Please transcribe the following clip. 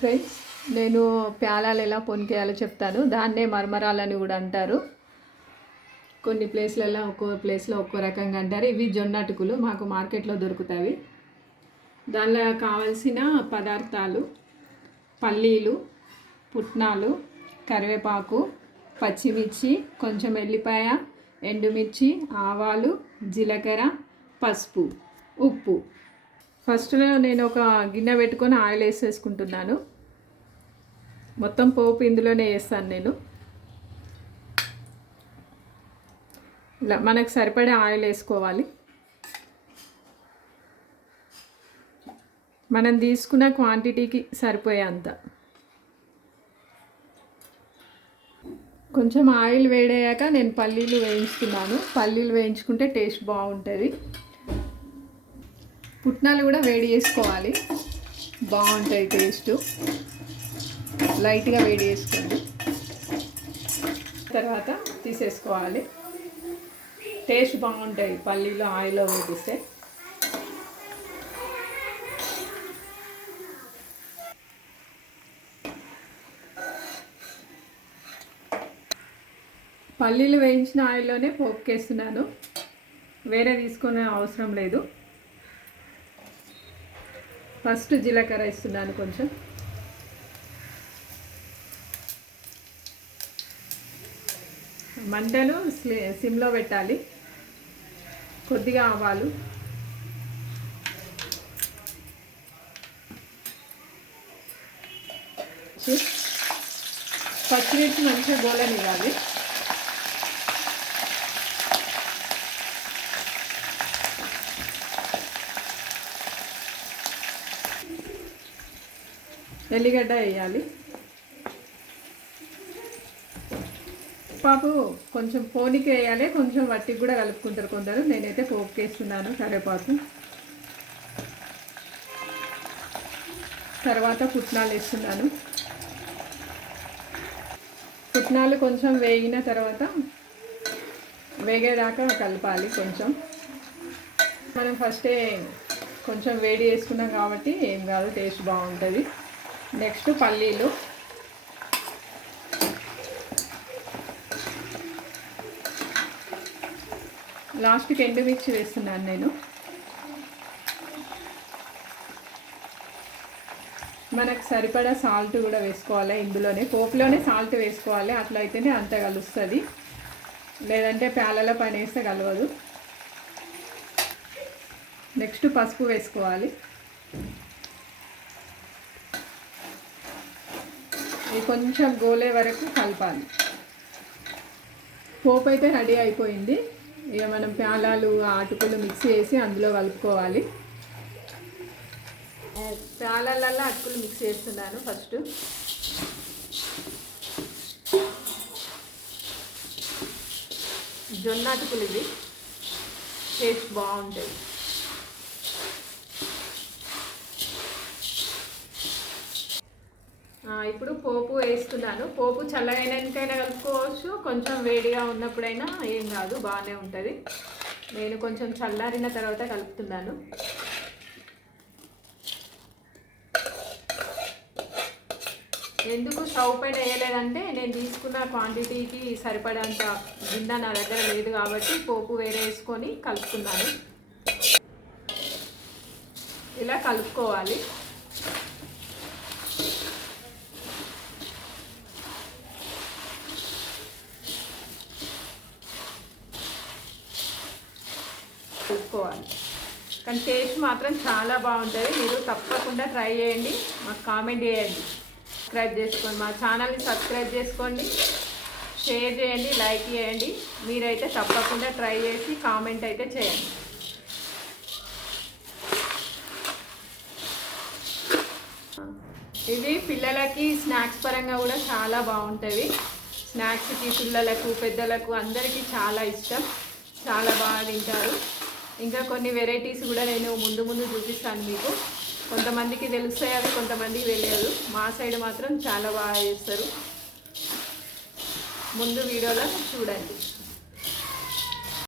Friends, నేను ప్యాలాలు ఎలా పొనికేయాలో చెప్తాను. దాన్నే మరమరాలని కూడా అంటారు. కొన్ని ప్లేస్లలో ఒక్కో ప్లేస్లో ఒక్కో రకంగా అంటారు. ఇవి జొన్న అటుకులు మాకు మార్కెట్లో దొరుకుతాయి. దానిలో కావలసిన పదార్థాలు: పల్లీలు, పుట్నాలు, కరివేపాకు, పచ్చిమిర్చి, కొంచెం ఎల్లిపాయ, ఎండుమిర్చి, ఆవాలు, జీలకర్ర, పసుపు, ఉప్పు. ఫస్ట్ నేను ఒక గిన్నె పెట్టుకొని ఆయిల్ వేసేసుకుంటున్నాను. మొత్తం పోపు ఇందులోనే వేస్తాను నేను. ఇలా మనకు సరిపడే ఆయిల్ వేసుకోవాలి. మనం తీసుకున్న క్వాంటిటీకి సరిపోయేంత. కొంచెం ఆయిల్ వేడయ్యాక నేను పల్లీలు వేయించుకున్నాను. పల్లీలు వేయించుకుంటే టేస్ట్ బాగుంటుంది. పుట్నాలు కూడా వేడి చేసుకోవాలి, బాగుంటుంది టేస్ట్. లైట్గా వేడి చేసుకోండి, తర్వాత తీసేసుకోవాలి. టేస్ట్ బాగుంటుంది పల్లీలు ఆయిల్లో వేపిస్తే. పల్లీలు వేయించిన ఆయిల్లోనే పోపుకేస్తున్నాను, వేరే తీసుకునే అవసరం లేదు. ఫస్ట్ జీలకర్ర వేస్తున్నాను కొంచెం. మంటను సిమ్లో పెట్టాలి. కొద్దిగా ఆవాలు, పచ్చిమిర్చి మంచిగా గోలనివ్వాలి. ఎల్లిగడ్డ వేయాలి. పాపు కొంచెం పోనికి వేయాలి, కొంచెం వట్టికి కూడా కలుపుకుంటారు కొందరు. నేనైతే పోపుకి వేస్తున్నాను కరివేపాకు. తర్వాత పుట్నాలు వేస్తున్నాను. పుట్నాలు కొంచెం వేగిన తర్వాత వేగేదాకా కలపాలి కొంచెం. మనం ఫస్టే కొంచెం వేడి వేసుకున్నాం కాబట్టి ఏం కాదు, టేస్ట్ బాగుంటుంది. నెక్స్ట్ పల్లీలు, లాస్ట్కి ఎండుమిర్చి వేస్తున్నాను నేను. మనకు సరిపడా సాల్ట్ కూడా వేసుకోవాలి ఇందులోనే, పోపులోనే సాల్ట్ వేసుకోవాలి. అట్లా అయితేనే అంత కలుస్తుంది, లేదంటే ప్యాలలో పైన వేస్తే కలవదు. నెక్స్ట్ పసుపు వేసుకోవాలి. ఇది కొంచెం గోలే వరకు కలపాలి. పోపు అయితే రెడీ అయిపోయింది. ఇక మనం ప్యాలాలు అటుకులు మిక్సీ వేసి అందులో కలుపుకోవాలి. ప్యాలల్లో అటుకులు మిక్స్ చేస్తున్నాను ఫస్ట్. జొన్న అటుకులు ఇవి, టేస్ట్ బాగుంటుంది. ఇప్పుడు పోపు వేస్తున్నాను. పోపు చల్లగైనాకైనా కలుపుకోవచ్చు, కొంచెం వేడిగా ఉన్నప్పుడైనా ఏం కాదు, బాగానే ఉంటుంది. నేను కొంచెం చల్లారిన తర్వాత కలుపుతున్నాను. ఎందుకు స్టవ్ పైన వేయలేదంటే నేను తీసుకున్న క్వాంటిటీకి సరిపడంత గిన్నె నా దగ్గర లేదు కాబట్టి పోపు వేరే వేసుకొని కలుపుతున్నాను. ఇలా కలుపుకోవాలి. కలుపుకోవాలి, కానీ టేస్ట్ మాత్రం చాలా బాగుంటుంది. మీరు తప్పకుండా ట్రై చేయండి, మాకు కామెంట్ చేయండి, సబ్స్క్రైబ్ చేసుకోండి. మా ఛానల్ని సబ్స్క్రైబ్ చేసుకోండి, షేర్ చేయండి, లైక్ చేయండి. మీరైతే తప్పకుండా ట్రై చేసి కామెంట్ అయితే చేయండి. ఇది పిల్లలకి స్నాక్స్ పరంగా కూడా చాలా బాగుంటుంది. స్నాక్స్కి పిల్లలకు పెద్దలకు అందరికీ చాలా ఇష్టం, చాలా బాగా తింటారు. ఇంకా కొన్ని వెరైటీస్ కూడా నేను ముందు చూపిస్తాను మీకు. కొంతమందికి తెలుస్తాయి అవి, కొంతమందికి తెలియదు. మా సైడ్ మాత్రం చాలా బాగా చేస్తారు. ముందు వీడియోలో చూడండి.